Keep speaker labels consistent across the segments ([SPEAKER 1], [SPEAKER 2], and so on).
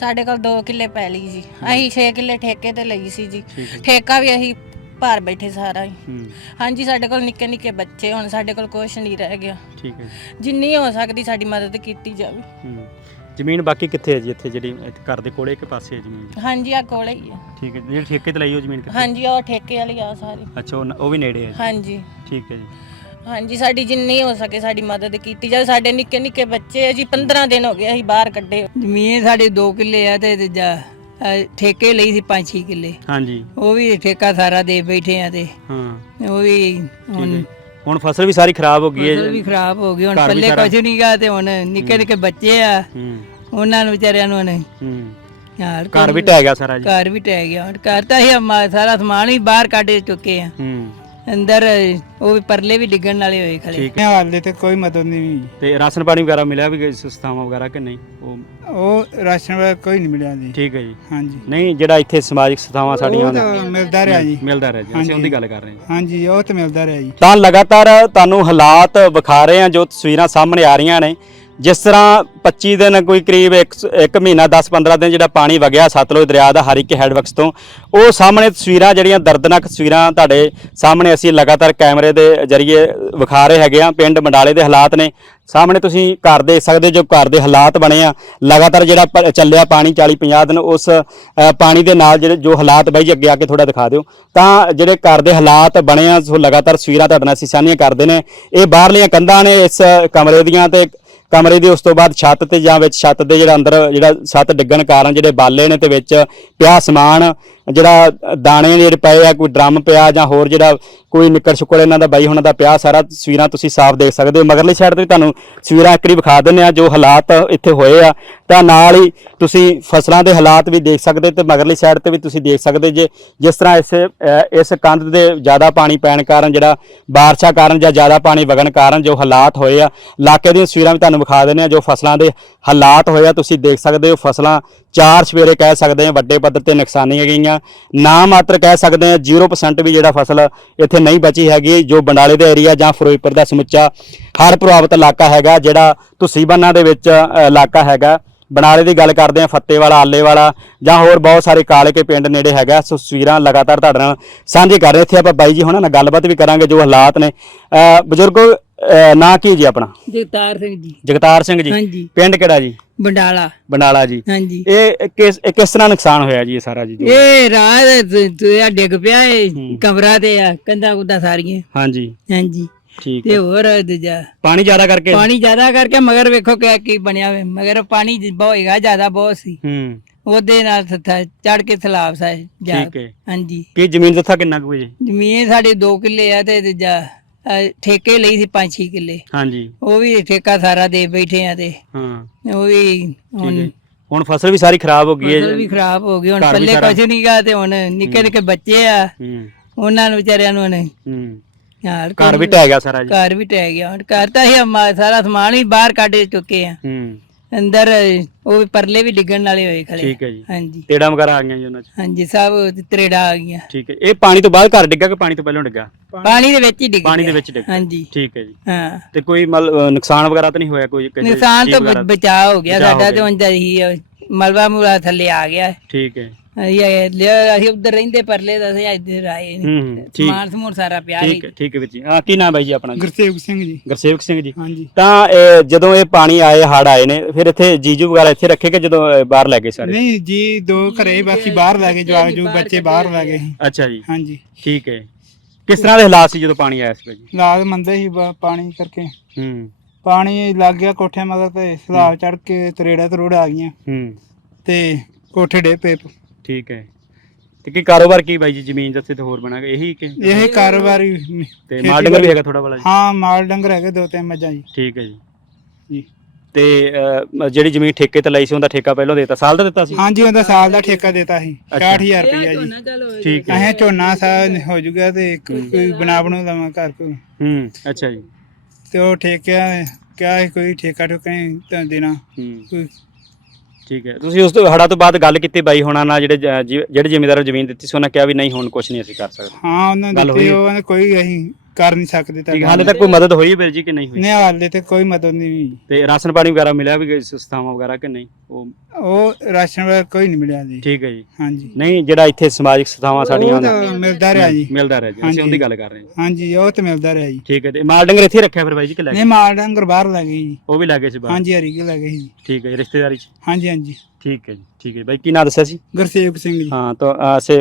[SPEAKER 1] ਸਾਡੇ ਕੋਲ 2 ਕਿੱਲੇ ਪੈਲੀ ਜੀ, ਅਸੀਂ 6 ਕਿੱਲੇ ਠੇਕੇ ਤੇ ਲਈ ਸੀ ਜੀ। ਠੇਕਾ ਵੀ ਅਸੀਂ ਭਰ ਬੈਠੇ ਸਾਰਾ ਹੀ। ਹਾਂਜੀ, ਸਾਡੇ ਕੋਲ ਨਿੱਕੇ ਨਿੱਕੇ ਬੱਚੇ, ਹੁਣ ਸਾਡੇ ਕੋਲ ਕੁਛ ਨਹੀਂ ਰਹਿ ਗਿਆ।
[SPEAKER 2] ਠੀਕ ਹੈ,
[SPEAKER 1] ਜਿੰਨੀ ਹੋ ਸਕਦੀ ਸਾਡੀ ਮਦਦ ਕੀਤੀ ਜਾਵੇ।
[SPEAKER 2] ਜ਼ਮੀਨ ਬਾਕੀ ਕਿੱਥੇ ਹੈ ਜੀ? ਇੱਥੇ ਜਿਹੜੀ ਘਰ ਦੇ ਕੋਲੇ ਇੱਕ ਪਾਸੇ ਹੈ ਜ਼ਮੀਨ?
[SPEAKER 1] ਹਾਂਜੀ, ਆ ਕੋਲੇ ਹੀ ਆ।
[SPEAKER 2] ਠੀਕ ਹੈ, ਜਿਹੜੀ ਠੇਕੇ ਤੇ ਲਈ ਉਹ ਜ਼ਮੀਨ ਕਿੱਥੇ?
[SPEAKER 1] ਹਾਂਜੀ, ਉਹ ਠੇਕੇ ਵਾਲੀ ਆ ਸਾਰੀ।
[SPEAKER 2] ਅੱਛਾ, ਉਹ ਵੀ ਨੇੜੇ ਹੈ?
[SPEAKER 1] ਹਾਂਜੀ
[SPEAKER 2] ਠੀਕ ਹੈ ਜੀ।
[SPEAKER 1] ਹਾਂਜੀ, ਸਾਡੀ ਜਿੰਨੀ ਹੋ ਸਕੇ ਸਾਡੀ ਮਦਦ ਕੀਤੀ ਜਾਵੇ। ਸਾਡੇ ਨਿੱਕੇ ਨਿੱਕੇ ਬੱਚੇ ਆ ਜੀ, 15 ਦਿਨ ਹੋ ਗਏ ਅਸੀਂ ਬਾਹਰ ਕੱਢੇ।
[SPEAKER 3] ਜ਼ਮੀਨ ਸਾਡੇ 2 ਕਿੱਲੇ ਆ ਤੇ ਦੂਜਾ ਠੇਕੇ ਲਈ ਸੀ 5-6 ਕਿੱਲੇ।
[SPEAKER 2] ਹਾਂਜੀ,
[SPEAKER 3] ਉਹ ਵੀ ਠੇਕਾ ਸਾਰਾ ਦੇ ਬੈਠੇ ਆ ਤੇ
[SPEAKER 2] ਹਾਂ
[SPEAKER 3] ਉਹ ਵੀ
[SPEAKER 2] ਹੁਣ ਫਸਲ ਵੀ ਸਾਰੀ ਖਰਾਬ ਹੋ ਗਈ ਹੈ।
[SPEAKER 3] ਫਸਲ ਵੀ ਖਰਾਬ ਹੋ ਗਈ, ਹੁਣ
[SPEAKER 2] ਘਰ ਵੀ
[SPEAKER 3] ਪੱਲੇ
[SPEAKER 2] ਸਾਰਾ-
[SPEAKER 3] ਕੁਝ ਨਹੀਂ ਗਾ ਤੇ ਹੁਣ ਨਿੱਕੇ ਨਿੱਕੇ ਬੱਚੇ ਆ, ਉਹਨਾਂ ਨੂੰ ਵਿਚਾਰਿਆਂ ਨੂੰ ਹੁਣ ਯਾਰ
[SPEAKER 2] ਘਰ ਵੀ ਢਹਿ ਗਿਆ ਸਾਰਾ ਜੀ?
[SPEAKER 3] ਘਰ ਵੀ ਟਹਿ ਗਿਆ। ਹੁਣ ਘਰ ਤਾਂ ਅਸੀਂ ਸਾਰਾ ਸਮਾਨ ਹੀ ਬਾਹਰ ਕੱਢ ਚੁੱਕੇ ਆ। ਅੰਦਰ ਉਹ ਵੀ ਪਰਲੇ ਵੀ ਡਿੱਗਣ ਵਾਲੇ ਹੋਏ ਖਲੇ।
[SPEAKER 2] ਠੀਕ ਹੈ,
[SPEAKER 4] ਹਾਲੇ ਤੇ ਕੋਈ ਮਦਦ ਨਹੀਂ ਹੋਈ।
[SPEAKER 2] ਤੇ ਰਾਸ਼ਨ ਪਾਣੀ ਵਗੈਰਾ ਮਿਲਿਆ ਵੀ ਸੰਸਥਾਵਾਂ ਵਗੈਰਾ ਕਿ ਨਹੀਂ?
[SPEAKER 4] ਉਹ ਰਾਸ਼ਨ ਵਗੈਰਾ ਕੋਈ ਨਹੀਂ ਮਿਲਿਆ ਜੀ।
[SPEAKER 2] ਠੀਕ ਹੈ ਜੀ।
[SPEAKER 4] ਹਾਂਜੀ,
[SPEAKER 2] ਨਹੀਂ, ਜਿਹੜਾ ਇੱਥੇ ਸਮਾਜਿਕ ਸੰਸਥਾਵਾਂ ਸਾਡੀਆਂ
[SPEAKER 4] ਉਹ ਤਾਂ ਮਿਲਦਾ ਰਿਹਾ ਜੀ।
[SPEAKER 2] ਮਿਲਦਾ ਰਿਹਾ ਜੀ, ਅਸੀਂ ਉਹਦੀ ਗੱਲ ਕਰ ਰਹੇ ਹਾਂ।
[SPEAKER 4] ਹਾਂਜੀ, ਉਹ ਤਾਂ ਮਿਲਦਾ ਰਿਹਾ ਜੀ।
[SPEAKER 2] ਤਾਂ ਲਗਾਤਾਰ ਤੁਹਾਨੂੰ ਹਾਲਾਤ ਵਿਖਾ ਰਹੇ ਹਾਂ ਜੋ ਤਸਵੀਰਾਂ ਸਾਹਮਣੇ ਆ ਰਹੀਆਂ ਨੇ। ਜਿਸ ਤਰ੍ਹਾਂ 25 ਦਿਨ ਕੋਈ ਕਰੀਬ ਇੱਕ ਮਹੀਨਾ 10-15 ਦਿਨ ਜਿਹੜਾ ਪਾਣੀ ਵਗਿਆ ਸਤਲੁਜ ਦਰਿਆ ਦਾ ਹਰੀਕੇ ਹੈਡਵਰਕਸ ਤੋਂ, ਉਹ ਸਾਹਮਣੇ ਤਸਵੀਰਾਂ ਜਿਹੜੀਆਂ ਦਰਦਨਾਕ ਤਸਵੀਰਾਂ ਤੁਹਾਡੇ ਸਾਹਮਣੇ ਅਸੀਂ ਲਗਾਤਾਰ ਕੈਮਰੇ ਦੇ ਜ਼ਰੀਏ ਵਿਖਾ ਰਹੇ ਹੈਗੇ ਆ। ਪਿੰਡ ਮੰਡਾਲੇ ਦੇ ਹਾਲਾਤ ਨੇ ਸਾਹਮਣੇ, ਤੁਸੀਂ ਘਰ ਦੇਖ ਸਕਦੇ ਜੋ ਘਰ ਦੇ ਹਾਲਾਤ ਬਣੇ ਆ। ਲਗਾਤਾਰ ਜਿਹੜਾ ਚੱਲਿਆ ਪਾਣੀ 40-50 ਦਿਨ, ਉਸ ਪਾਣੀ ਦੇ ਨਾਲ ਜਿਹੜੇ ਜੋ ਹਾਲਾਤ ਬਾਈ ਜੀ ਅੱਗੇ ਆ ਕੇ ਥੋੜਾ ਦਿਖਾ ਦਿਓ ਤਾਂ ਜਿਹੜੇ ਘਰ ਦੇ ਹਾਲਾਤ ਬਣੇ ਆ। ਸੋ ਲਗਾਤਾਰ ਤਸਵੀਰਾਂ ਤੁਹਾਡੇ ਨਾਲ ਅਸੀਂ ਸਾਂਝੀਆਂ ਕਰਦੇ ਨੇ। ਇਹ ਬਾਹਰਲੀਆਂ ਕੰਧਾਂ ਨੇ ਇਸ ਕਮਰੇ ਦੀਆਂ, ਤੇ ਕਮਰੇ ਦੀ ਉਸ ਤੋਂ ਬਾਅਦ ਛੱਤ ਤੇ ਜਾਂ ਵਿੱਚ ਛੱਤ ਦੇ ਜਿਹੜਾ ਅੰਦਰ ਜਿਹੜਾ ਛੱਤ ਡਿੱਗਣ ਕਾਰਨ ਜਿਹੜੇ ਬਾਲੇ ਨੇ ਤੇ ਵਿੱਚ ਪਿਆ ਸਮਾਨ, ਜਿਹੜਾ ਦਾਣੇ ਜਿਹੜੇ ਪਏ ਆ, ਕੋਈ ਡਰਮ ਪਿਆ ਜਾਂ ਹੋਰ ਜਿਹੜਾ ਕੋਈ ਨਿੱਕਰ ਸ਼ੁੱਕਰ ਇਹਨਾਂ ਦਾ ਬਾਈ ਉਹਨਾਂ ਦਾ ਪਿਆ, ਸਾਰਾ ਤਸਵੀਰਾਂ ਤੁਸੀਂ ਸਾਫ਼ ਦੇਖ ਸਕਦੇ ਹੋ। ਮਗਰਲੀ ਸਾਈਡ ਤੇ ਵੀ ਤੁਹਾਨੂੰ ਤਸਵੀਰਾਂ ਇੱਕ ਵਾਰੀ ਵਿਖਾ ਦਿੰਦੇ ਆ ਜੋ ਹਾਲਾਤ ਇੱਥੇ ਹੋਏ ਆ। ਤਾਂ ਨਾਲ ਹੀ ਤੁਸੀਂ ਫਸਲਾਂ ਦੇ ਹਾਲਾਤ ਵੀ ਦੇਖ ਸਕਦੇ ਤੇ ਮਗਰਲੀ ਸਾਈਡ ਤੇ ਵੀ ਤੁਸੀਂ ਦੇਖ ਸਕਦੇ ਜੇ ਜਿਸ ਤਰ੍ਹਾਂ ਇਸ ਕੰਧ ਦੇ ਜ਼ਿਆਦਾ ਪਾਣੀ ਪੈਣ ਕਾਰਨ, ਜਿਹੜਾ ਬਾਰਿਸ਼ਾਂ ਕਾਰਨ ਜਾਂ ਜ਼ਿਆਦਾ ਪਾਣੀ ਵਗਣ ਕਾਰਨ ਜੋ ਹਾਲਾਤ ਹੋਏ ਆ, ਇਲਾਕੇ ਦੀਆਂ ਤਸਵੀਰਾਂ ਵੀ ਤੁਹਾਨੂੰ ਵਿਖਾ ਦਿੰਦੇ ਆ ਜੋ ਫਸਲਾਂ ਦੇ ਹਾਲਾਤ ਹੋਏ ਆ। ਤੁਸੀਂ ਦੇਖ ਸਕਦੇ ਹੋ ਫਸਲਾਂ 4 ਸਵੇਰੇ ਕਹਿ ਸਕਦੇ ਆ ਵੱਡੇ ਪੱਧਰ ਤੇ ਨੁਕਸਾਨੀਆਂ ਗਈਆਂ, ਨਾ ਮਾਤਰ ਕਹਿ ਸਕਦੇ ਆ 0% ਵੀ ਜਿਹੜਾ ਫਸਲ ਇੱਥੇ ਨਹੀਂ ਬਚੀ ਹੈਗੀ। ਜੋ ਬੰਡਾਲੇ ਦਾ ਏਰੀਆ ਜਾਂ ਫਿਰੋਜ਼ਪੁਰ ਦਾ ਸਮੁੱਚਾ ਹੜ੍ਹ ਪ੍ਰਭਾਵਿਤ ਇਲਾਕਾ ਹੈਗਾ, ਜਿਹੜਾ ਤੁਸੀਂ ਬੰਨਾਂ ਦੇ ਵਿੱਚ ਇਲਾਕਾ ਹੈਗਾ। ਬਨਾਲੇ ਦੀ ਗੱਲ ਕਰਦੇ ਆ, ਫੱਤੇਵਾਲਾ, ਆਲੇਵਾਲਾ ਜਾਂ ਹੋਰ ਬਹੁਤ ਸਾਰੇ ਕਾਲੇ ਕੇ ਪਿੰਡ ਨੇੜੇ ਹੈਗਾ। ਸੋ ਤਸਵੀਰਾਂ ਲਗਾਤਾਰ ਤੁਹਾਡੇ ਨਾਲ ਸਾਂਝੇ ਕਰ ਰਹੇ। ਇੱਥੇ ਆਪਾਂ ਬਾਈ ਜੀ ਹੁਣਾਂ ਨਾਲ ਗੱਲਬਾਤ ਵੀ ਕਰਾਂਗੇ ਜੋ ਹਾਲਾਤ ਨੇ। ਬਜ਼ੁਰਗੋ, ਨਾਂ ਕੀ ਜੀ ਆਪਣਾ?
[SPEAKER 3] ਜਗਤਾਰ ਸਿੰਘ ਜੀ।
[SPEAKER 2] ਜਗਤਾਰ ਸਿੰਘ ਜੀ,
[SPEAKER 3] ਹਾਂਜੀ।
[SPEAKER 2] ਪਿੰਡ ਕਿਹੜਾ ਜੀ?
[SPEAKER 3] ਬੰਡਾਲਾ।
[SPEAKER 2] ਬੰਡਾਲਾ ਜੀ।
[SPEAKER 3] ਹਾਂਜੀ।
[SPEAKER 2] ਇਹ ਕਿਸ ਤਰ੍ਹਾਂ ਨੁਕਸਾਨ ਹੋਇਆ ਜੀ ਇਹ ਸਾਰਾ ਜੀ?
[SPEAKER 3] ਇਹ ਰਾਤ ਡਿੱਗ ਪਿਆ, ਇਹ ਕਮਰਾ ਤੇ ਆ, ਕੰਧਾਂ ਕੁੱਧਾਂ ਸਾਰੀਆਂ।
[SPEAKER 2] ਹਾਂਜੀ
[SPEAKER 3] ਹਾਂਜੀ,
[SPEAKER 2] ਠੀਕ
[SPEAKER 3] ਤੇ
[SPEAKER 2] ਹੈ।
[SPEAKER 3] ਹੋਰ ਦੂਜਾ
[SPEAKER 2] ਪਾਣੀ ਜ਼ਿਆਦਾ ਕਰਕੇ
[SPEAKER 3] ਮਗਰ ਵੇਖੋ ਕੀ ਬਣਿਆ ਵੇ। ਮਗਰ ਪਾਣੀ ਹੋਏਗਾ ਜ਼ਿਆਦਾ ਬਹੁਤ ਸੀ, ਉਹਦੇ ਨਾਲ ਚੜ ਕੇ ਸਲਾਬ ਸਾ ਜਾ।
[SPEAKER 2] ਠੀਕ ਹੈ।
[SPEAKER 3] ਹਾਂਜੀ।
[SPEAKER 2] ਕੀ ਜ਼ਮੀਨ ਜੱਥਾ ਕਿੰਨਾ ਕੁ ਜੀ?
[SPEAKER 3] ਜ਼ਮੀਨ ਸਾਡੇ 2 ਕਿੱਲੇ ਆ ਤੇ ਦੂਜਾ ਠੇਕੇ ਲਈ ਸੀ 5-6 ਕਿੱਲੇ।
[SPEAKER 2] ਹਾਂਜੀ,
[SPEAKER 3] ਉਹ ਵੀ ਠੇਕਾ ਸਾਰਾ ਦੇ ਬੈਠੇ ਆ ਤੇ
[SPEAKER 2] ਹਾਂ
[SPEAKER 3] ਉਹ ਵੀ
[SPEAKER 2] ਹੁਣ ਫਸਲ ਵੀ ਸਾਰੀ ਖਰਾਬ ਹੋ ਗਈ ਹੈ।
[SPEAKER 3] ਫਸਲ ਵੀ ਖਰਾਬ ਹੋ ਗਈ, ਹੁਣ
[SPEAKER 2] ਘਰ ਵੀ
[SPEAKER 3] ਪੱਲੇ
[SPEAKER 2] ਸਾਰਾ-
[SPEAKER 3] ਕੁਝ ਨਹੀਂ ਗਾ ਤੇ ਹੁਣ ਨਿੱਕੇ ਨਿੱਕੇ ਬੱਚੇ ਆ, ਉਹਨਾਂ ਨੂੰ ਵਿਚਾਰਿਆਂ ਨੂੰ ਹੁਣ ਯਾਰ
[SPEAKER 2] ਘਰ ਵੀ ਢਹਿ ਗਿਆ ਸਾਰਾ ਜੀ?
[SPEAKER 3] ਘਰ ਵੀ ਟਹਿ ਗਿਆ। ਹੁਣ ਘਰ ਤਾਂ ਅਸੀਂ ਸਾਰਾ ਸਮਾਨ ਹੀ ਬਾਹਰ ਕੱਢ ਚੁੱਕੇ ਆ। ਅੰਦਰ ਉਹ ਵੀ ਪਰਲੇ ਵੀ ਡਿੱਗਣ ਵਾਲੇ ਹੋਏ ਖਲੇ।
[SPEAKER 2] ਠੀਕ ਹੈ ਜੀ।
[SPEAKER 3] ਹਾਂਜੀ,
[SPEAKER 2] ਤੇੜਾ ਵਗੈਰਾ ਆ ਗਈਆਂ ਜੀ ਉਹਨਾਂ ਚ?
[SPEAKER 3] ਹਾਂਜੀ, ਸਭ ਤਰੇੜਾ ਆ ਗਈਆਂ।
[SPEAKER 2] ਠੀਕ ਹੈ। ਇਹ ਪਾਣੀ ਤੋਂ ਬਾਅਦ ਘਰ ਡਿੱਗਾ ਕਿ ਪਾਣੀ ਤੋਂ ਪਹਿਲਾਂ ਡਿੱਗਾ?
[SPEAKER 3] ਪਾਣੀ ਦੇ ਵਿੱਚ ਹੀ ਡਿੱਗ
[SPEAKER 2] ਪਾਣੀ ਦੇ
[SPEAKER 3] ਗਿਆ।
[SPEAKER 2] ਵਿੱਚ ਡਿੱਗਾ।
[SPEAKER 3] ਹਾਂਜੀ।
[SPEAKER 2] ਠੀਕ ਹੈ ਜੀ।
[SPEAKER 3] ਹਾਂ,
[SPEAKER 2] ਤੇ ਕੋਈ ਨੁਕਸਾਨ ਵਗੈਰਾ ਤਾਂ ਨਹੀਂ ਹੋਇਆ? ਕੋਈ
[SPEAKER 3] ਨੁਕਸਾਨ ਤੋਂ ਬਚਾਅ ਹੋ ਗਿਆ
[SPEAKER 2] ਬਚਾਅ ਹੋ
[SPEAKER 3] ਸਾਡਾ, ਤੇ
[SPEAKER 2] ਗਿਆ।
[SPEAKER 3] ਉਂਝ ਹੀ ਮਲਬਾ ਮੁਲਾ ਥੱਲੇ ਆ ਗਿਆ।
[SPEAKER 2] ਠੀਕ ਹੈ।
[SPEAKER 3] ਅਸੀਂ ਉੱਧਰ ਰਹਿੰਦੇ ਪਰਲੇ ਦਾ, ਅਸੀਂ ਇੱਧਰ ਆਏ ਨੇ।
[SPEAKER 2] ਠੀਕ।
[SPEAKER 3] ਸਮਾਨ ਸਮੂਨ ਸਾਰਾ ਪਿਆ
[SPEAKER 2] ਠੀਕ ਹੈ। ਠੀਕ ਹੈ ਵੀਰ ਜੀ। ਕੀ ਨਾਮ ਬਾਈ ਜੀ ਆਪਣਾ?
[SPEAKER 4] ਗੁਰਸੇਵਕ ਸਿੰਘ ਜੀ।
[SPEAKER 2] ਗੁਰਸੇਵਕ ਸਿੰਘ ਜੀ।
[SPEAKER 4] ਹਾਂਜੀ।
[SPEAKER 2] ਤਾਂ ਜਦੋਂ ਇਹ ਪਾਣੀ ਆਏ, ਹੜ੍ਹ ਆਏ ਨੇ, ਫਿਰ ਇੱਥੇ ਜੀਜੂ ਵਗੈਰਾ ਇੱਥੇ ਰੱਖੇ ਕਿ ਜਦੋਂ ਬਾਹਰ ਲੈ ਗਏ ਸਾਰੇ?
[SPEAKER 4] ਨਹੀਂ ਜੀ, 2 ਘਰੇ ਬਾਕੀ ਬਾਹਰ ਲੈ ਗਏ, ਜਵਾਕ ਜੋ ਬੱਚੇ ਬਾਹਰ ਲੈ ਗਏ।
[SPEAKER 2] ਅੱਛਾ ਜੀ।
[SPEAKER 4] ਹਾਂਜੀ।
[SPEAKER 2] ਠੀਕ ਹੈ। ਕਿਸ ਤਰ੍ਹਾਂ ਦੇ ਹਾਲਾਤ ਸੀ ਜਦੋਂ ਪਾਣੀ ਆਇਆ ਸੀ ਜੀ?
[SPEAKER 4] ਲਾਗ ਮੰਦੇ ਸੀ ਪਾਣੀ ਕਰਕੇ। ਪਾਣੀ ਲੱਗ ਗਿਆ ਕੋਠੇ ਮਗਰ ਤੇ ਸਲਾਬ ਚੜ ਕੇ ਤਰੇੜਾ ਆ ਗਈਆਂ ਤੇ ਕੋਠੇ ਡੇ ਪੇ।
[SPEAKER 2] ਠੀਕ ਹੈ। ਤੇ ਕੀ ਕਾਰੋਬਾਰ ਕੀ ਬਾਈ ਜੀ ਜ਼ਮੀਨ ਜੱਥੇ ਤੇ ਹੋਰ ਬਣਾਗਾ ਇਹੀ ਕਿ
[SPEAKER 4] ਇਹ ਕਾਰੋਬਾਰ ਹੀ?
[SPEAKER 2] ਤੇ ਮਾਲ ਡੰਗਰ ਵੀ ਹੈਗਾ ਥੋੜਾ ਬੜਾ ਜੀ?
[SPEAKER 4] ਹਾਂ, ਮਾਲ ਡੰਗਰ ਹੈਗੇ 2-3 ਮੱਝਾਂ ਜੀ।
[SPEAKER 2] ਠੀਕ ਹੈ ਜੀ।
[SPEAKER 4] ਜੀ।
[SPEAKER 2] ਤੇ ਜਿਹੜੀ ਜ਼ਮੀਨ ਠੇਕੇ ਤੇ ਲਈ ਸੀ ਉਹਦਾ ਠੇਕਾ ਪਹਿਲਾਂ ਦੇਤਾ? ਸਾਲ ਦਾ ਦਿੱਤਾ ਸੀ?
[SPEAKER 4] ਹਾਂਜੀ, ਉਹਦਾ ਸਾਲ ਦਾ ਠੇਕਾ ਦਿੱਤਾ ਸੀ 60000 ਰੁਪਇਆ ਜੀ।
[SPEAKER 2] ਠੀਕ ਹੈ।
[SPEAKER 4] ਅਸੀਂ ਝੋਨਾ ਸਾਲ ਹੋ ਜੂਗਾ ਤੇ ਕੋਈ ਬਣਾ ਲਵਾਂ ਘਰ ਕੋਈ।
[SPEAKER 2] ਅੱਛਾ ਜੀ।
[SPEAKER 4] ਤੇ ਉਹ ਠੇਕਿਆ ਕਿਹਾ ਕੋਈ ਠੇਕਾ ਠੋਕਾ ਨਹੀਂ ਤਾਂ ਦੇਣਾ ਕੋਈ।
[SPEAKER 2] ਠੀਕ ਹੈ। ਤੁਸੀਂ ਉਸ ਤੋਂ ਹੜ੍ਹਾਂ ਤੋਂ ਬਾਅਦ ਗੱਲ ਕੀਤੀ ਬਾਈ ਹੋਣਾ ਨਾਲ, ਜਿਹੜੇ ਜ਼ਿਮੀਂਦਾਰ ਜ਼ਮੀਨ ਦਿੱਤੀ ਸੀ ਉਹਨਾਂ ਕਿਹਾ ਵੀ ਨਹੀਂ ਹੁਣ ਕੁਝ ਨਹੀਂ ਅਸੀਂ ਕਰ ਸਕਦੇ?
[SPEAKER 4] ਹਾਂ, ਉਹਨਾਂ ਦਿੱਤੀ, ਉਹਨਾਂ ਕੋਈ ਅਸੀਂ ਕਰ ਨਹੀਂ ਸਕਦੇ
[SPEAKER 2] ਠੀਕ ਹਾਲੇ ਤੱਕ ਕੋਈ ਮਦਦ ਹੋਈ ਵੀਰ ਜੀ ਕਿ ਨਹੀਂ ਹੋਈ?
[SPEAKER 4] ਨਹੀਂ ਹਾਲੇ ਤੇ ਕੋਈ ਮਦਦ ਨਹੀਂ ਹੋਈ।
[SPEAKER 2] ਤੇ ਰਾਸ਼ਨ ਪਾਣੀ ਵਗੈਰਾ ਮਿਲਿਆ ਵੀ ਸੰਸਥਾਵਾਂ ਵਗੈਰਾ ਕਿ ਨਹੀਂ?
[SPEAKER 4] ਉਹ ਰਾਸ਼ਨ ਵਗੈਰਾ ਕੋਈ ਨਹੀਂ ਮਿਲਿਆ ਜੀ।
[SPEAKER 2] ਠੀਕ ਹੈ ਜੀ।
[SPEAKER 4] ਹਾਂਜੀ
[SPEAKER 2] ਨਹੀਂ ਜਿਹੜਾ ਇੱਥੇ ਸਮਾਜਿਕ ਸੰਸਥਾਵਾਂ ਸਾਡੀਆਂ
[SPEAKER 4] ਉਹ ਤਾਂ ਮਿਲਦਾ ਰਿਹਾ ਜੀ।
[SPEAKER 2] ਮਿਲਦਾ ਰਿਹਾ ਜੀ, ਅਸੀਂ ਉਹਦੀ ਗੱਲ ਕਰ ਰਹੇ ਹਾਂ।
[SPEAKER 4] ਹਾਂਜੀ ਉਹ ਤੇ ਮਿਲਦਾ ਰਿਹਾ ਜੀ।
[SPEAKER 2] ਠੀਕ ਹੈ। ਤੇ ਮਾਲ ਡੰਗਰ ਇੱਥੇ ਰੱਖਿਆ ਫਿਰ ਬਾਈ ਜੀ ਕਿ ਲੈ
[SPEAKER 4] ਨਹੀਂ ਮਾਲ ਡੰਗਰ ਬਾਹਰ ਲੱਗ ਗਏ ਜੀ।
[SPEAKER 2] ਉਹ ਵੀ ਲੱਗੇ ਸੀ ਬਾਹਰ?
[SPEAKER 4] ਹਾਂਜੀ ਹਰੀਕੇ ਲੱਗੇ ਸੀ ਜੀ।
[SPEAKER 2] ਠੀਕ ਹੈ ਜੀ। ਰਿਸ਼ਤੇਦਾਰੀ ਚ?
[SPEAKER 4] ਹਾਂਜੀ ਹਾਂਜੀ
[SPEAKER 2] ਠੀਕ ਹੈ ਜੀ। ਠੀਕ ਹੈ ਬਾਈ, ਕੀ ਨਾਂ ਦੱਸਿਆ ਸੀ?
[SPEAKER 4] ਗੁਰਸੇਵਕ ਸਿੰਘ ਜੀ।
[SPEAKER 2] ਹਾਂ ਤਾਂ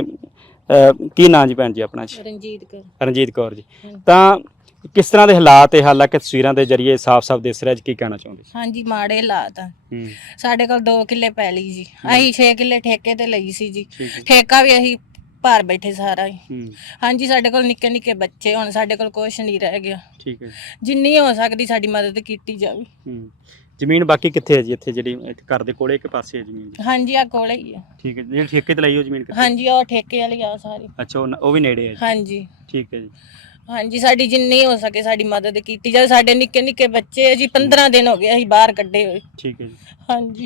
[SPEAKER 2] ਕੀ ਨਾਂ ਜੀ ਭੈਣ ਜੀ ਆਪਣਾ? ਰਣਜੀਤ ਕੌਰ ਜੀ। ਤਾਂ ਕਿਸ ਤਰ੍ਹਾਂ ਦੇ ਹਾਲਾਤ ਹੈ, ਹਾਲਾਂਕਿ ਤਸਵੀਰਾਂ ਦੇ ਜ਼ਰੀਏ ਸਾਫ਼-ਸਾਫ਼ ਦਿਸ ਰਿਹਾ ਜੀ, ਕੀ ਕਹਿਣਾ ਚਾਹੁੰਦੇ?
[SPEAKER 1] ਹਾਂਜੀ ਮਾੜੇ ਹਾਲਾਤ ਆ। ਸਾਡੇ ਕੋਲ 2 ਕਿੱਲੇ ਪੈ ਲਈ ਜੀ, ਅਸੀਂ 6 ਕਿੱਲੇ ਠੇਕੇ ਤੇ ਲਈ ਸੀ ਜੀ। ਠੇਕਾ ਵੀ ਅਸੀਂ ਭਰ ਬੈਠੇ ਸਾਰਾ ਹੀ। ਹਾਂਜੀ ਸਾਡੇ ਕੋਲ ਨਿੱਕੇ ਨਿੱਕੇ ਬੱਚੇ, ਹੁਣ ਸਾਡੇ ਕੋਲ ਕੁਝ ਨਹੀਂ ਰਹਿ ਗਿਆ। ਠੀਕ ਹੈ। ਜਿੰਨੀ ਹੋ ਸਕਦੀ ਸਾਡੀ ਮਦਦ ਕੀਤੀ ਜਾਵੇ।
[SPEAKER 2] ਜ਼ਮੀਨ ਬਾਕੀ ਕਿੱਥੇ ਹੈ ਜੀ? ਇੱਥੇ ਜਿਹੜੀ ਘਰ ਦੇ ਕੋਲੇ ਇੱਕ ਪਾਸੇ ਹੈ ਜ਼ਮੀਨ?
[SPEAKER 1] ਹਾਂਜੀ ਆ ਕੋਲੇ ਹੀ ਆ।
[SPEAKER 2] ਠੀਕ ਹੈ। ਜਿਹੜੀ ਠੇਕੇ ਤੇ ਲਈ ਉਹ ਜ਼ਮੀਨ ਕਿੱਥੇ?
[SPEAKER 1] ਹਾਂਜੀ ਉਹ ਠੇਕੇ ਵਾਲੀ ਆ ਸਾਰੀ।
[SPEAKER 2] ਅੱਛਾ ਉਹ ਵੀ ਨੇੜੇ ਹੈ?
[SPEAKER 1] ਹਾਂਜੀ
[SPEAKER 2] ਠੀਕ ਹੈ ਜੀ।
[SPEAKER 1] ਹਾਂਜੀ ਸਾਡੀ ਜਿੰਨੀ ਹੋ ਸਕੇ ਸਾਡੀ ਮਦਦ ਕੀਤੀ ਜਾਵੇ। ਸਾਡੇ ਨਿੱਕੇ ਨਿੱਕੇ ਬੱਚੇ ਜੀ 15 ਦਿਨ ਹੋ ਗਏ ਅਸੀਂ ਬਾਹਰ ਕੱਢੇ ਹੋਏ।
[SPEAKER 2] ਠੀਕ ਹੈ ਜੀ।
[SPEAKER 1] ਹਾਂਜੀ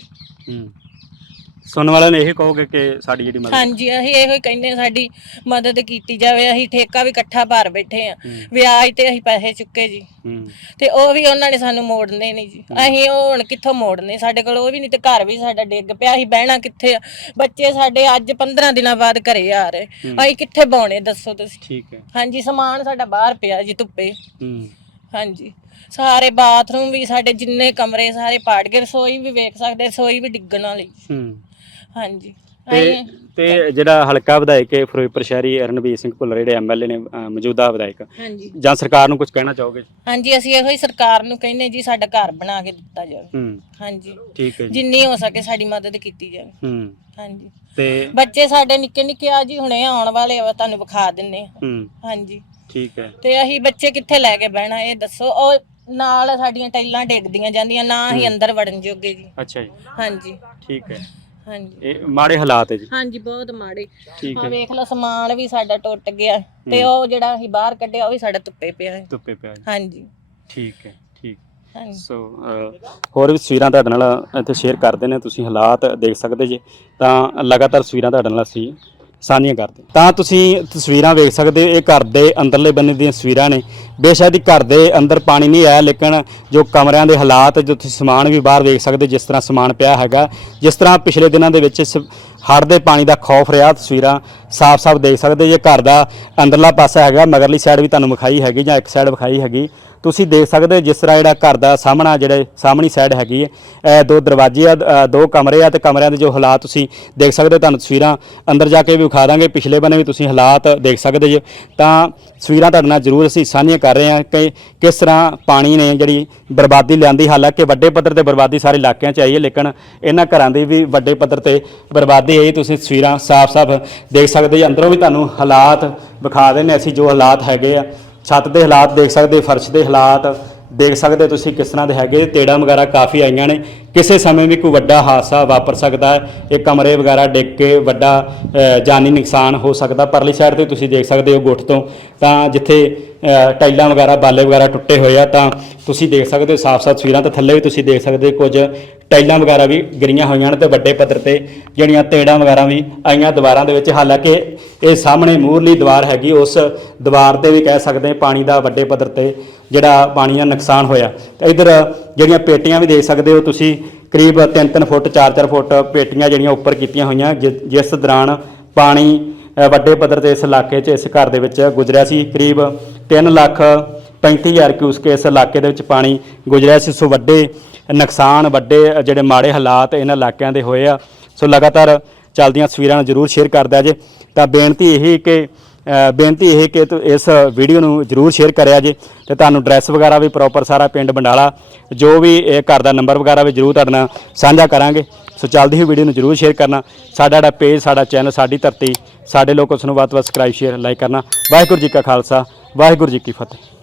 [SPEAKER 2] ਸੁਣਨ ਵਾਲਿਆਂ ਨੇ ਇਹ ਕਹੋਗੇ ਕਿ ਸਾਡੀ ਜਿਹੜੀ ਮਦਦ? ਹਾਂਜੀ
[SPEAKER 1] ਅਸੀਂ ਇਹੋ ਹੀ ਕਹਿੰਦੇ ਹਾਂ ਸਾਡੀ ਮਦਦ ਕੀਤੀ ਜਾਵੇ। ਅਸੀਂ ਠੇਕਾ ਵੀ ਇਕੱਠਾ ਭਰ ਬੈਠੇ ਆ, ਵਿਆਜ ਤੇ ਅਸੀਂ ਪੈਸੇ ਚੁੱਕੇ ਜੀ, ਤੇ ਉਹ ਵੀ ਉਹਨਾਂ ਨੇ ਸਾਨੂੰ ਮੋੜਨੇ ਨਹੀਂ ਜੀ। ਅਸੀਂ ਉਹ ਹੁਣ ਕਿੱਥੋਂ ਮੋੜਨੇ? ਸਾਡੇ ਕੋਲ ਉਹ ਵੀ ਨਹੀਂ, ਤੇ ਘਰ ਵੀ ਸਾਡਾ ਡਿੱਗ ਪਿਆ। ਅਸੀਂ ਬਹਿਣਾ ਕਿੱਥੇ ਆ? ਬੱਚੇ ਸਾਡੇ ਅੱਜ 15 ਦਿਨਾਂ ਬਾਅਦ ਘਰੇ ਆ ਰਹੇ, ਅਸੀਂ ਕਿੱਥੇ ਬਾਉਣੇ ਦੱਸੋ ਤੁਸੀਂ? ਠੀਕ ਹੈ। ਹਾਂਜੀ ਸਮਾਨ ਸਾਡਾ ਬਾਹਰ ਪਿਆ ਜੀ ਧੁੱਪੇ। ਹਾਂਜੀ ਸਾਰੇ ਬਾਥਰੂਮ ਵੀ ਸਾਡੇ, ਜਿੰਨੇ ਕਮਰੇ ਸਾਰੇ ਪਾੜ ਗਏ। ਰਸੋਈ ਵੀ ਵੇਖ ਸਕਦੇ, ਰਸੋਈ ਵੀ ਡਿੱਗਣ ਵਾਲੀ। ਹਾਂਜੀ
[SPEAKER 2] ਤੇ ਜਿਹੜਾ ਹਲਕਾ ਵਿਧਾਇਕ ਹੈ ਫਿਰੋਜ਼ਪੁਰ ਸ਼ਹਿਰੀ ਰਣਬੀਰ ਸਿੰਘ ਭੁੱਲਰ, ਜਿਹੜੇ ਐਮਐਲਏ ਨੇ ਮੌਜੂਦਾ ਵਿਧਾਇਕ, ਜਾਂ ਸਰਕਾਰ ਨੂੰ ਕੁਝ ਕਹਿਣਾ ਚਾਹੋਗੇ?
[SPEAKER 1] ਹਾਂਜੀ ਅਸੀਂ ਇਹੋ ਹੀ ਸਰਕਾਰ ਨੂੰ ਕਹਿੰਦੇ ਜੀ ਸਾਡਾ ਘਰ ਬਣਾ ਕੇ ਦਿੱਤਾ ਜਾਵੇ। ਹਾਂਜੀ ਠੀਕ ਹੈ। ਜਿੰਨੀ ਹੋ ਸਕੇ ਸਾਡੀ ਮਦਦ ਕੀਤੀ ਜਾਵੇ। ਹਾਂਜੀ ਤੇ ਬੱਚੇ ਸਾਡੇ ਨਿੱਕੇ ਨਿੱਕੇ ਆ ਜੀ, ਹੁਣੇ ਆਉਣ ਵਾਲੇ ਆ, ਤੁਹਾਨੂੰ ਵਿਖਾ ਦਿੰਨੇ ਆ। ਹਾਂਜੀ ਠੀਕ ਹੈ। ਤੇ ਅਸੀਂ ਬੱਚੇ ਕਿੱਥੇ ਲੈ ਕੇ ਬਹਿਣਾ ਇਹ ਦੱਸੋ? ਉਹ ਨਾਲ ਸਾਡੀਆਂ ਟਾਈਲਾਂ ਡਿੱਗਦੀਆਂ ਜਾਂਦੀਆਂ, ਨਾ ਹੀ ਅੰਦਰ ਵੜਨ ਜੋਗੇ ਜੀ। ਅੱਛਾ ਜੀ। ਹਾਂਜੀ ਠੀਕ ਹੈ। ਹਾਂਜੀ ਇਹ ਮਾੜੇ ਹਾਲਾਤ ਹੈ ਜੀ। ਹਾਂਜੀ ਬਹੁਤ ਮਾੜੇ। ਠੀਕ ਹੈ। ਵੇਖ ਲਓ ਸਮਾਨ ਵੀ ਸਾਡਾ ਟੁੱਟ ਗਿਆ, ਤੇ ਉਹ ਜਿਹੜਾ ਅਸੀਂ ਬਾਹਰ ਕੱਢਿਆ ਉਹ ਵੀ ਸਾਡਾ ਧੁੱਪੇ ਪਿਆ ਹੈ। ਧੁੱਪੇ ਪਿਆ। ਹਾਂਜੀ ਠੀਕ ਹੈ। ਠੀਕ। ਸੋ ਹੋਰ ਵੀ ਤਸਵੀਰਾਂ ਤੁਹਾਡੇ ਨਾਲ ਇੱਥੇ ਸ਼ੇਅਰ ਕਰਦੇ ਨੇ, ਤੁਸੀਂ ਹਾਲਾਤ ਦੇਖ ਸਕਦੇ ਜੀ। ਤਾਂ ਲਗਾਤਾਰ ਤਸਵੀਰਾਂ ਤੁਹਾਡੇ ਨਾਲ ਅਸੀਂ ਸਾਂਝੀਆਂ ਕਰਦੇ ਤਾਂ ਤੁਸੀਂ ਤਸਵੀਰਾਂ ਵੇਖ ਸਕਦੇ ਹੋ। ਇਹ ਘਰ ਦੇ ਅੰਦਰਲੇ ਬੰਨੇ ਦੀਆਂ ਤਸਵੀਰਾਂ ਨੇ। ਬੇਸ਼ੱਕ ਘਰ ਦੇ ਅੰਦਰ ਪਾਣੀ ਨਹੀਂ ਆਇਆ, ਲੇਕਿਨ ਜੋ ਕਮਰਿਆਂ ਦੇ ਹਾਲਾਤ, ਜੋ ਤੁਸੀਂ ਸਮਾਨ ਵੀ ਬਾਹਰ ਵੇਖ ਸਕਦੇ, ਜਿਸ ਤਰ੍ਹਾਂ ਸਮਾਨ ਪਿਆ ਹੈਗਾ, ਜਿਸ ਤਰ੍ਹਾਂ ਪਿਛਲੇ ਦਿਨਾਂ ਦੇ ਵਿੱਚ ਹੜ੍ਹ ਦੇ ਪਾਣੀ ਦਾ ਖੌਫ ਰਿਹਾ, ਤਸਵੀਰਾਂ ਸਾਫ਼-ਸਾਫ਼ ਦੇਖ ਸਕਦੇ ਜੇ। ਘਰ ਦਾ ਅੰਦਰਲਾ ਪਾਸਾ ਹੈਗਾ, ਮਗਰਲੀ ਸਾਈਡ ਵੀ ਤੁਹਾਨੂੰ ਵਿਖਾਈ ਹੈਗੀ, ਜਾਂ ਇੱਕ ਸਾਈਡ ਵਿਖਾਈ ਹੈਗੀ, ਤੁਸੀਂ ਦੇਖ ਸਕਦੇ ਜਿਸ ਤਰ੍ਹਾਂ ਜਿਹੜਾ ਘਰ ਦਾ ਸਾਹਮਣਾ, ਜਿਹੜੇ ਸਾਹਮਣੀ ਸਾਈਡ ਹੈਗੀ ਹੈ, 2 ਦਰਵਾਜ਼ੇ ਆ, 2 ਕਮਰੇ ਆ, ਤੇ ਕਮਰਿਆਂ ਦੇ ਜੋ ਹਾਲਾਤ ਤੁਸੀਂ ਦੇਖ ਸਕਦੇ ਹੋ। ਤੁਹਾਨੂੰ ਤਸਵੀਰਾਂ ਅੰਦਰ ਜਾ ਕੇ ਵੀ ਵਿਖਾ ਦਾਂਗੇ, ਪਿਛਲੇ ਬੰਨੇ ਵੀ ਤੁਸੀਂ ਹਾਲਾਤ ਦੇਖ ਸਕਦੇ ਜੇ। ਤਾਂ ਤਸਵੀਰਾਂ ਤੁਹਾਡੇ ਨਾਲ ਜ਼ਰੂਰ ਅਸੀਂ ਸਾਂਝੀਆਂ ਕਰ ਰਹੇ ਹਾਂ ਕਿ ਕਿਸ ਤਰ੍ਹਾਂ ਪਾਣੀ ਨੇ ਜਿਹੜੀ ਬਰਬਾਦੀ ਲਿਆਂਦੀ। ਹਾਲਾਂਕਿ ਵੱਡੇ ਪੱਧਰ ਤੇ ਬਰਬਾਦੀ ਸਾਰੇ ਇਲਾਕਿਆਂ 'ਚ ਆਈ ਹੈ, ਲੇਕਿਨ ਇਹਨਾਂ ਘਰਾਂ ਦੀ ਵੀ ਵੱਡੇ ਪੱਧਰ ਤੇ ਬਰਬਾਦੀ ਆਈ। ਤੁਸੀਂ ਤਸਵੀਰਾਂ ਸਾਫ਼-ਸਾਫ਼ ਦੇਖ ਸਕਦੇ ਜੀ। ਅੰਦਰੋਂ ਵੀ ਤੁਹਾਨੂੰ ਹਾਲਾਤ ਵਿਖਾ ਦਿੰਦੇ ਅਸੀਂ, ਜੋ ਹਾਲਾਤ ਹੈਗੇ ਆ। ਛੱਤ ਦੇ ਹਾਲਾਤ ਦੇਖ ਸਕਦੇ, ਫਰਸ਼ ਦੇ ਹਾਲਾਤ ਦੇਖ ਸਕਦੇ ਤੁਸੀਂ ਕਿਸ ਤਰ੍ਹਾਂ ਦੇ ਹੈਗੇ। ਤੇੜਾਂ ਵਗੈਰਾ ਕਾਫੀ ਆਈਆਂ ਨੇ, ਕਿਸੇ ਸਮੇਂ ਵੀ ਕੋਈ ਵੱਡਾ ਹਾਦਸਾ ਵਾਪਰ ਸਕਦਾ ਹੈ। ਇਹ ਕਮਰੇ ਵਗੈਰਾ ਡਿੱਗ ਕੇ ਵੱਡਾ ਜਾਨੀ ਨੁਕਸਾਨ ਹੋ ਸਕਦਾ। ਪਰਲੀ ਸਾਈਡ ਤੇ ਤੁਸੀਂ ਦੇਖ ਸਕਦੇ ਹੋ ਗੁੱਟ ਤੋਂ, ਤਾਂ ਜਿੱਥੇ ਟਾਈਲਾਂ ਵਗੈਰਾ, ਬਾਲੇ ਵਗੈਰਾ ਟੁੱਟੇ ਹੋਏ ਆ, ਤਾਂ ਤੁਸੀਂ ਦੇਖ ਸਕਦੇ ਹੋ ਸਾਫ਼-ਸਾਫ਼ ਤਸਵੀਰਾਂ। ਤਾਂ ਥੱਲੇ ਵੀ ਤੁਸੀਂ ਦੇਖ ਸਕਦੇ ਕੁਝ ਟਾਈਲਾਂ ਵਗੈਰਾ ਵੀ ਗਿਰੀਆਂ ਹੋਈਆਂ ਨੇ, ਤੇ ਵੱਡੇ ਪੱਧਰ ਤੇ ਜਿਹੜੀਆਂ ਤੇੜਾਂ ਵਗੈਰਾ ਵੀ ਆਈਆਂ ਦੀਵਾਰਾਂ ਦੇ ਵਿੱਚ। ਹਾਲਾਂਕਿ ਇਹ ਸਾਹਮਣੇ ਮੂਹਰਲੀ ਦੀਵਾਰ ਹੈਗੀ, ਉਸ ਦੀਵਾਰ ਤੇ ਵੀ ਕਹਿ ਸਕਦੇ ਪਾਣੀ ਦਾ ਵੱਡੇ ਪੱਧਰ ਤੇ ਜਿਹੜਾ ਪਾਣੀ ਦਾ ਨੁਕਸਾਨ ਹੋਇਆ। ਤੇ ਇੱਧਰ ਜਿਹੜੀਆਂ ਪੇਟੀਆਂ ਵੀ ਦੇਖ ਸਕਦੇ ਹੋ ਤੁਸੀਂ, ਕਰੀਬ 3-3 ਫੁੱਟ 4-4 ਫੁੱਟ ਪੇਟੀਆਂ ਜਿਹੜੀਆਂ ਉੱਪਰ ਕੀਤੀਆਂ ਹੋਈਆਂ, ਜਿਸ ਦੌਰਾਨ ਪਾਣੀ ਵੱਡੇ ਪੱਧਰ ਤੇ ਇਸ ਇਲਾਕੇ 'ਚ, ਇਸ ਘਰ ਦੇ ਵਿੱਚ ਗੁਜ਼ਰਿਆ ਸੀ। ਕਰੀਬ 3,35,000 ਕਿਊਸਕ ਇਸ ਇਲਾਕੇ ਦੇ ਵਿੱਚ ਪਾਣੀ ਗੁਜ਼ਰਿਆ ਸੀ। ਸੋ ਵੱਡੇ ਨੁਕਸਾਨ, ਵੱਡੇ ਜਿਹੜੇ ਮਾੜੇ ਹਾਲਾਤ ਇਹਨਾਂ ਇਲਾਕਿਆਂ ਦੇ ਹੋਏ ਆ। ਸੋ ਲਗਾਤਾਰ ਚੱਲਦੀਆਂ ਤਸਵੀਰਾਂ ਨੂੰ ਜ਼ਰੂਰ ਸ਼ੇਅਰ ਕਰਦਾ ਜੇ। ਤਾਂ ਬੇਨਤੀ ਇਹ ਕਿ ਇਸ ਵੀਡੀਓ ਨੂੰ ਜ਼ਰੂਰ ਸ਼ੇਅਰ ਕਰਿਆ ਜੇ, ਤੇ ਤੁਹਾਨੂੰ ਐਡਰੈਸ ਵਗੈਰਾ ਵੀ ਪ੍ਰੋਪਰ ਸਾਰਾ ਪਿੰਡ ਬੰਡਾਲਾ, ਜੋ ਵੀ ਇਹ ਘਰ ਦਾ ਨੰਬਰ ਵਗੈਰਾ ਵੀ ਜ਼ਰੂਰ ਤੁਹਾਡੇ ਨਾਲ ਸਾਂਝਾ ਕਰਾਂਗੇ। ਸੋ ਚੱਲਦੀ ਹੋਈ ਵੀਡੀਓ ਨੂੰ ਜ਼ਰੂਰ ਸ਼ੇਅਰ ਕਰਨਾ। ਸਾਡਾ ਜਿਹੜਾ ਪੇਜ, ਸਾਡਾ ਚੈਨਲ, ਸਾਡੀ ਧਰਤੀ, ਸਾਡੇ ਲੋਕ, ਉਸ ਨੂੰ ਵੱਧ ਤੋਂ ਵੱਧ ਸਬਸਕ੍ਰਾਈਬ, ਸ਼ੇਅਰ, ਲਾਈਕ ਕਰਨਾ। ਵਾਹਿਗੁਰੂ ਜੀ ਕਾ ਖਾਲਸਾ, ਵਾਹਿਗੁਰੂ ਜੀ ਕੀ ਫਤਿਹ।